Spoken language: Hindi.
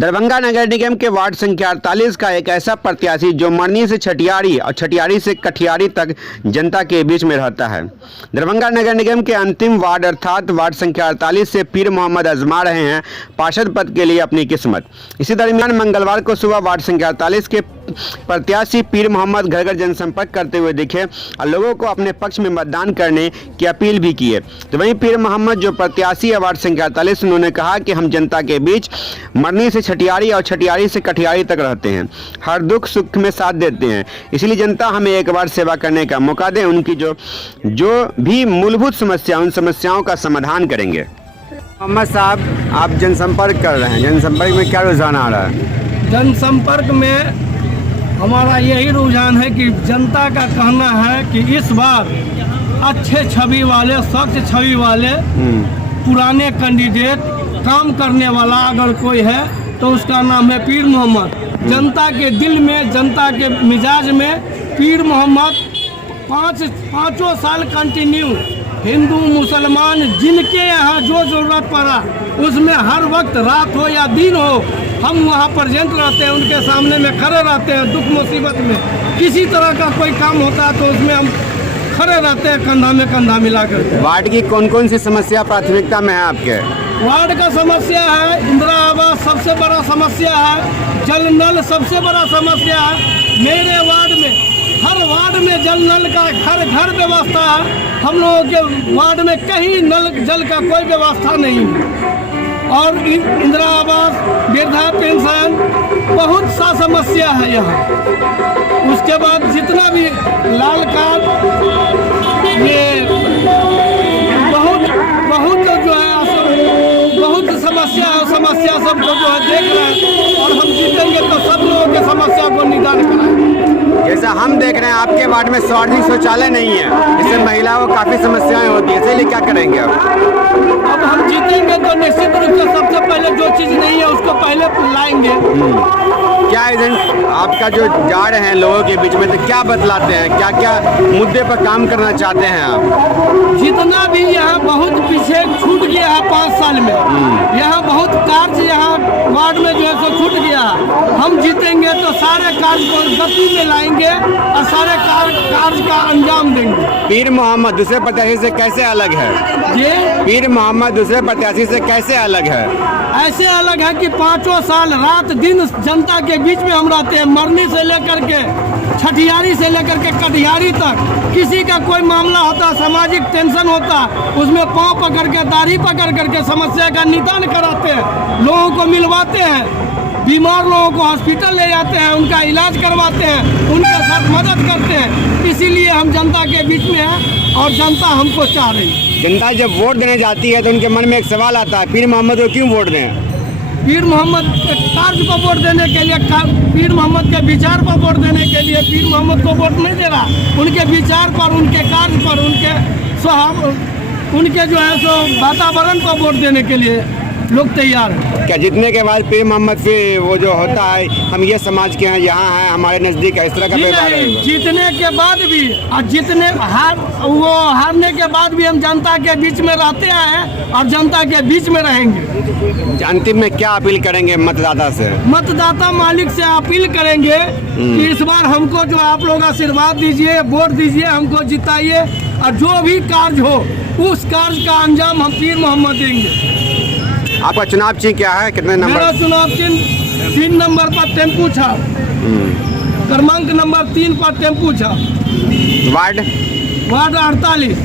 दरभंगा नगर निगम के वार्ड संख्या 48 का एक ऐसा प्रत्याशी जो मरनी से छठियारी और छठियारी से कठियारी तक जनता के बीच में रहता है। दरभंगा नगर निगम के अंतिम वार्ड अर्थात वार्ड संख्या 48 से पीर मोहम्मद आजमा रहे हैं पार्षद पद के लिए अपनी किस्मत। इसी दरमियान मंगलवार को सुबह वार्ड संख्या 48 के प्रत्याशी पीर मोहम्मद घर घर जनसंपर्क करते हुए दिखे और लोगों को अपने पक्ष में मतदान करने की अपील भी की है। तो वहीं पीर मोहम्मद जो प्रत्याशी है वार्ड संख्या 48, उन्होंने कहा कि हम जनता के बीच मरनी से छठियारी और छठियारी से कठियारी तक रहते हैं, हर दुख सुख में साथ देते हैं, इसलिए जनता हमें एक बार सेवा करने का मौका दें, उनकी जो भी मूलभूत समस्या उन समस्याओं का समाधान करेंगे। मोहम्मद साहब, आप जनसंपर्क कर रहे हैं, जनसंपर्क में क्या रुझान आ रहा है? जनसंपर्क में हमारा यही रुझान है कि जनता का कहना है कि इस बार अच्छे छवि वाले, स्वच्छ छवि वाले, पुराने कैंडिडेट, काम करने वाला अगर कोई है तो उसका नाम है पीर मोहम्मद। जनता के दिल में, जनता के मिजाज में पीर मोहम्मद पाँचों साल कंटिन्यू हिंदू मुसलमान जिनके यहाँ जो जरूरत पड़ा उसमें हर वक्त रात हो या दिन हो हम वहाँ प्रेजेंट रहते हैं, उनके सामने में खड़े रहते हैं। दुख मुसीबत में किसी तरह का कोई काम होता है तो उसमें हम खड़े रहते हैं, कंधा में कंधा मिला कर। वार्ड की कौन कौन सी समस्या प्राथमिकता में है आपके? वार्ड का समस्या है इंदिरा आवास, सबसे बड़ा समस्या है जल नल, सबसे बड़ा समस्या है। मेरे वार्ड में हर वार्ड में जल नल का घर घर व्यवस्था है, हम लोगों के वार्ड में कहीं नल जल का कोई व्यवस्था नहीं है। और इंदिरा आवास, वृद्धा पेंशन, बहुत सा समस्या है यहाँ। उसके बाद जितना भी लाल कार्ड, ये बहुत जो है बहुत समस्या है, समस्या सबको जो है देख रहे हैं और हम जीतेंगे तो सब लोगों के समस्या को निदान कराएंगे। जैसा हम देख रहे हैं आपके वार्ड में सार्वजनिक शौचालय नहीं है, इससे महिलाओं को काफ़ी समस्याएं होती है, इसलिए क्या करेंगे अब हम जीतेंगे तो निश्चित रूप से सबसे पहले जो चीज़ नहीं है उसको पहले लाएंगे। क्या एजेंट आपका जो जा रहे हैं लोगों के बीच में तो क्या बतलाते हैं, क्या क्या मुद्दे पर काम करना चाहते हैं आप? जितना भी यहाँ बहुत पीछे छूट गया है 5 साल में, यहाँ बहुत कार्य यहाँ वार्ड में जो है सो छूट गया है। हम जीतेंगे तो सारे कार्य को गति में लाएंगे और सारे कार्य का अंजाम देंगे। पीर मोहम्मद दूसरे प्रत्याशी से कैसे अलग है? जी, पीर मोहम्मद दूसरे प्रत्याशी से कैसे अलग है? ऐसे अलग है कि 5 साल रात दिन जनता के बीच में हम रहते हैं। मरनी से लेकर के छठियारी से लेकर के कटिहारी तक किसी का कोई मामला होता, सामाजिक टेंशन होता, उसमें पाँव पकड़ के, दाढ़ी पकड़ करके समस्या का निदान कराते हैं, लोगों को मिलवाते हैं, बीमार लोगों को हॉस्पिटल ले जाते हैं, उनका इलाज करवाते हैं, उनके साथ मदद करते हैं। इसीलिए हम जनता के बीच में हैं और जनता हमको चाह रही है। जनता जब वोट देने जाती है तो उनके मन में एक सवाल आता है, पीर मोहम्मद को क्यों वोट दें? पीर मोहम्मद के कार्य को वोट देने के लिए, पीर मोहम्मद के विचार पर वोट देने के लिए पीर मोहम्मद को वोट नहीं दे रहा, उनके विचार पर, उनके कार्य पर, उनके जो है सो वातावरण पर वोट देने के लिए लोग तैयार हैं। क्या जीतने के बाद पीर मोहम्मद फिर वो जो होता है हम ये समाज के हैं, यहाँ है, हमारे नज़दीक है, इस तरह का व्यवहार है? जीतने के बाद भी और हारने के बाद भी हम जनता के बीच में रहते हैं और जनता के बीच में रहेंगे। अंतिम में क्या अपील करेंगे मतदाता से? मतदाता मालिक से अपील करेंगे कि इस बार हमको जो आप लोग आशीर्वाद दीजिए, वोट दीजिए, हमको जिताइए और जो भी कार्य हो उस कार्य का अंजाम हम पीर मोहम्मद देंगे। आपका चुनाव चिन्ह क्या है, कितने नंबर? मेरा चुनाव चिन्ह 3 नंबर पर टेम्पू था, क्रमांक नंबर 3 पर टेम्पू था। वार्ड 48।